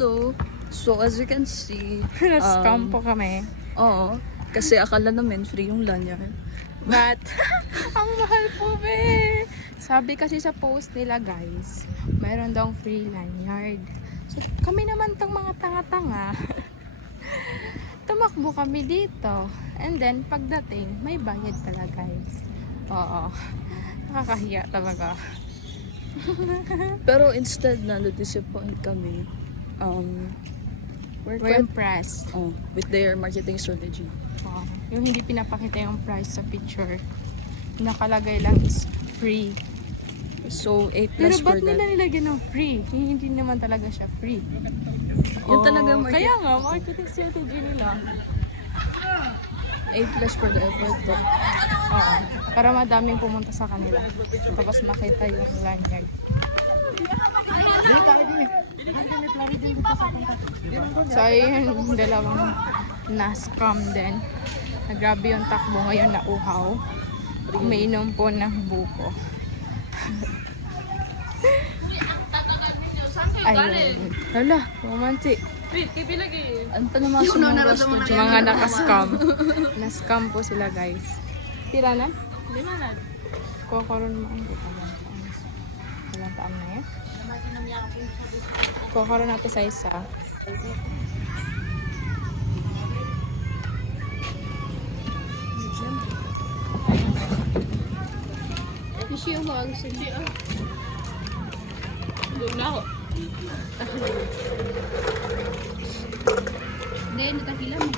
Hello! So as you can see, Na-scam po kami. oo, kasi akala namin free yung lanyard. But, ang mahal po be. Sabi kasi sa post nila guys, mayroon daw free lanyard. So kami naman tong mga tanga-tanga. Tumakbo kami dito. And then, pagdating, may bayad pala guys. Oo. Nakakahiya talaga. Pero instead na na-disappoint kami, We're impressed. with their marketing strategy. Oo. Yung hindi pinapakita yung price sa picture, nakalagay lang is free. So 8 Pero plus for ba't nila that. nilagyan ng free? Hindi naman talaga siya free. Yun talaga yung Kaya nga, marketing strategy nila. 8 plus for the effort. Oo. Para madaming pumunta sa kanila. Tapos makita yung lanyard. So, ayun yung dalawang na-scam din. Grabe yung takbo ngayon na uhaw. Umiinom po ng buko. Ayun. Hala, romantic. Ano pa naman sumuras ko dyan? Mga naka-scam. Na-scam po sila guys. Tira na? Hindi na. Kukuron mo ang buka. Walang taon na yan. Kukuron natin sa isa. Siya mo ang siya. Doon na ako. Hindi, natakila mo.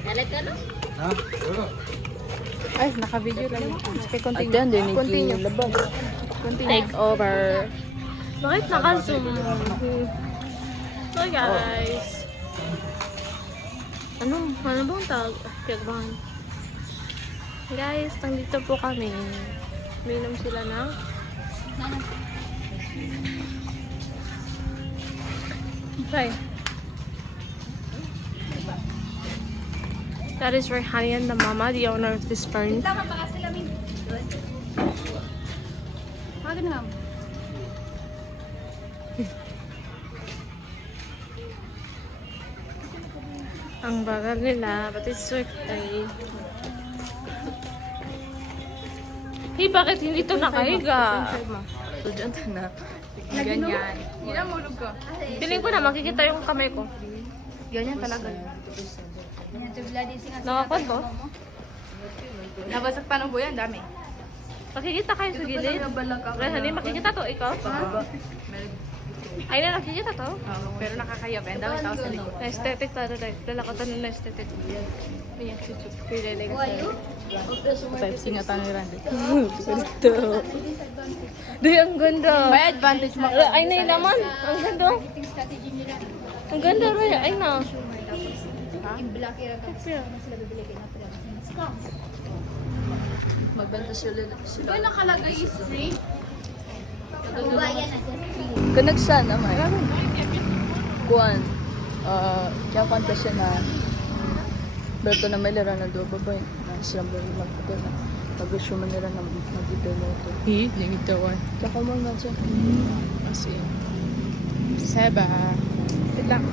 Nalag ka no? Ha? Wala. Ay, naka-video lang. Okay, At continue. yan, din Continue. labag. Continue. Take over. Bakit naka-zoom? So guys. Ano bang tawag? Piyagbahan. Guys, nandito po kami. Minom sila ng okay. That is Rehani and the mama, the owner of this barn. Tama pa kasi lamin. Hagan na. Ang bagal nila, but it's okay. Hey, bakit hindi to nakahiga? So dyan na. Ganyan. Hindi na mulog ka. Piling ko na makikita yung kamay ko. Ganyan talaga. Nakakot mo? Nabasag pa ng buyan, dami. Makikita kayo sa gilid? Rehani, makikita to, ikaw? Ay na, nakikita to? Pero nakakaya pa. Ang dami tao sa likod. Na-aesthetic tayo, dala ko to na na-aesthetic. Ayan, chuchup. Pila like Types nga tayo ni Randy. Di, ang ganda. May advantage mo. Ay na yung laman. Ang ganda. Ang ganda, Rhea. Ay na. Magbenta sila. Kung nakalagay is free, Kanag siya naman. Kuan. Kaya kanta siya na Berto na may lera na doon pa ba na silang bari magpapay na pag-show man nila na mag-ibig mo ito. Limit one. Tsaka mo nga siya. Kasi, Seba. Wait lang.